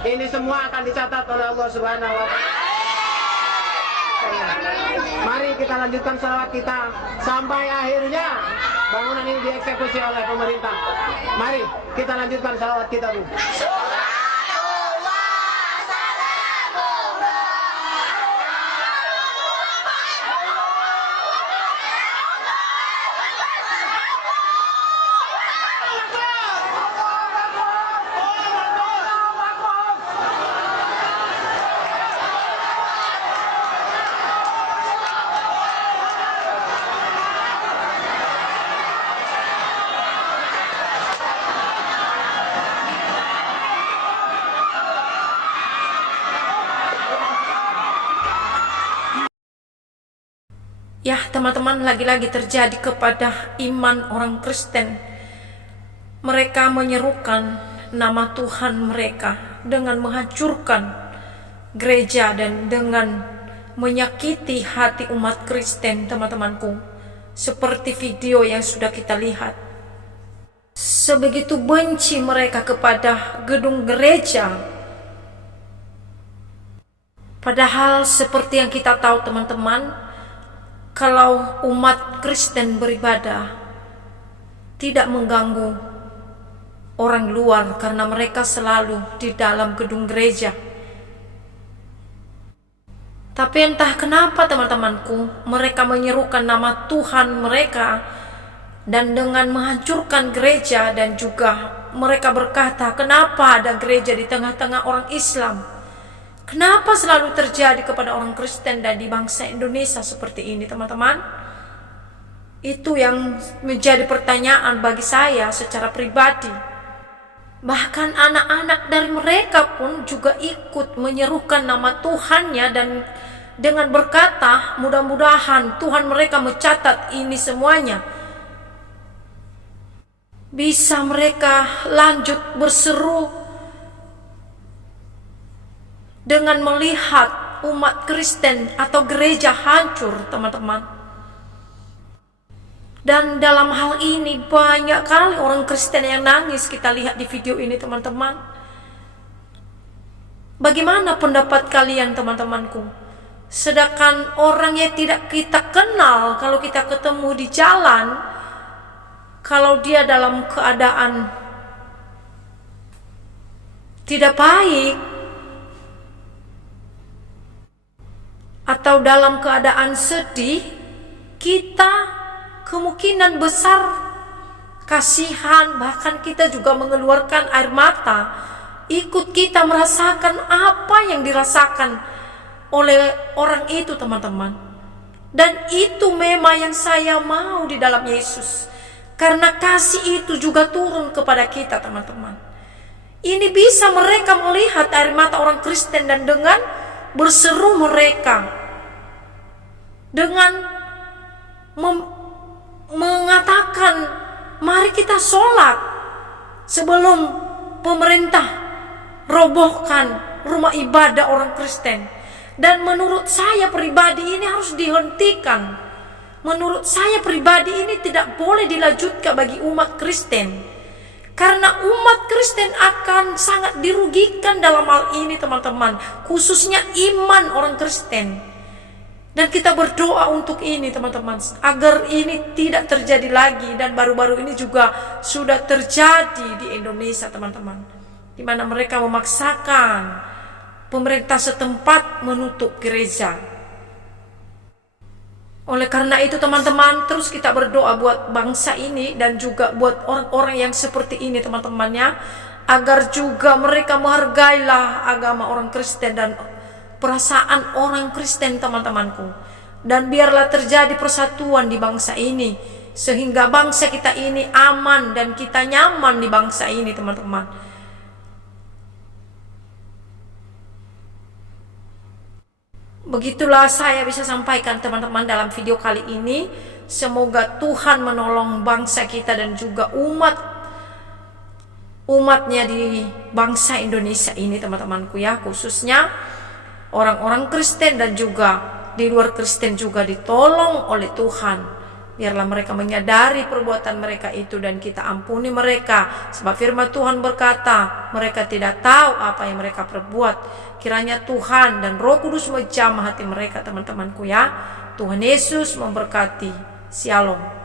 Ini semua akan dicatat oleh Allah Subhanahu wa Ta'ala. Mari kita lanjutkan salawat kita sampai akhirnya bangunan ini dieksekusi oleh pemerintah. Mari kita lanjutkan salawat kita, Bu. Ya teman-teman, lagi-lagi terjadi kepada iman orang Kristen. Mereka menyerukan nama Tuhan mereka dengan menghancurkan gereja dan dengan menyakiti hati umat Kristen, teman-temanku. Seperti video yang sudah kita lihat. Sebegitu benci mereka kepada gedung gereja. Padahal seperti yang kita tahu, teman-teman, kalau umat Kristen beribadah tidak mengganggu orang luar karena mereka selalu di dalam gedung gereja. Tapi entah kenapa, teman-temanku, mereka menyerukan nama Tuhan mereka dan dengan menghancurkan gereja, dan juga mereka berkata, kenapa ada gereja di tengah-tengah orang Islam? Kenapa selalu terjadi kepada orang Kristen dan di bangsa Indonesia seperti ini, teman-teman? Itu yang menjadi pertanyaan bagi saya secara pribadi. Bahkan anak-anak dari mereka pun juga ikut menyerukan nama Tuhannya dan dengan berkata, mudah-mudahan Tuhan mereka mencatat ini semuanya. Bisa mereka lanjut berseru dengan melihat umat Kristen atau gereja hancur, teman-teman. Dan dalam hal ini banyak kali orang Kristen yang nangis, kita lihat di video ini, teman-teman. Bagaimana pendapat kalian, teman-temanku? Sedangkan orang yang tidak kita kenal, kalau kita ketemu di jalan, kalau dia dalam keadaan tidak baik atau dalam keadaan sedih, kita kemungkinan besar kasihan, bahkan kita juga mengeluarkan air mata, ikut kita merasakan apa yang dirasakan oleh orang itu, teman-teman. Dan itu memang yang saya mau di dalam Yesus, karena kasih itu juga turun kepada kita, teman-teman. Ini bisa mereka melihat air mata orang Kristen dan dengan berseru mereka dengan mengatakan, mari kita sholat sebelum pemerintah robohkan rumah ibadah orang Kristen. Dan menurut saya pribadi ini harus dihentikan. Menurut saya pribadi ini tidak boleh dilanjutkan bagi umat Kristen, karena umat Kristen akan sangat dirugikan dalam hal ini, teman-teman, khususnya iman orang Kristen. Dan kita berdoa untuk ini, teman-teman, agar ini tidak terjadi lagi. Dan baru-baru ini juga sudah terjadi di Indonesia, teman-teman, di mana mereka memaksakan pemerintah setempat menutup gereja. Oleh karena itu, teman-teman, terus kita berdoa buat bangsa ini dan juga buat orang-orang yang seperti ini, teman-temannya, agar juga mereka menghargailah agama orang Kristen dan perasaan orang Kristen, teman-temanku. Dan biarlah terjadi persatuan di bangsa ini, sehingga bangsa kita ini aman dan kita nyaman di bangsa ini, teman-teman. Begitulah saya bisa sampaikan, teman-teman, dalam video kali ini. Semoga Tuhan menolong bangsa kita dan juga umatnya di bangsa Indonesia ini, teman-temanku, ya, khususnya orang-orang Kristen dan juga di luar Kristen juga ditolong oleh Tuhan. Biarlah mereka menyadari perbuatan mereka itu dan kita ampuni mereka. Sebab firman Tuhan berkata, mereka tidak tahu apa yang mereka perbuat. Kiranya Tuhan dan Roh Kudus menjamah hati mereka, teman-temanku ya. Tuhan Yesus memberkati. Shalom.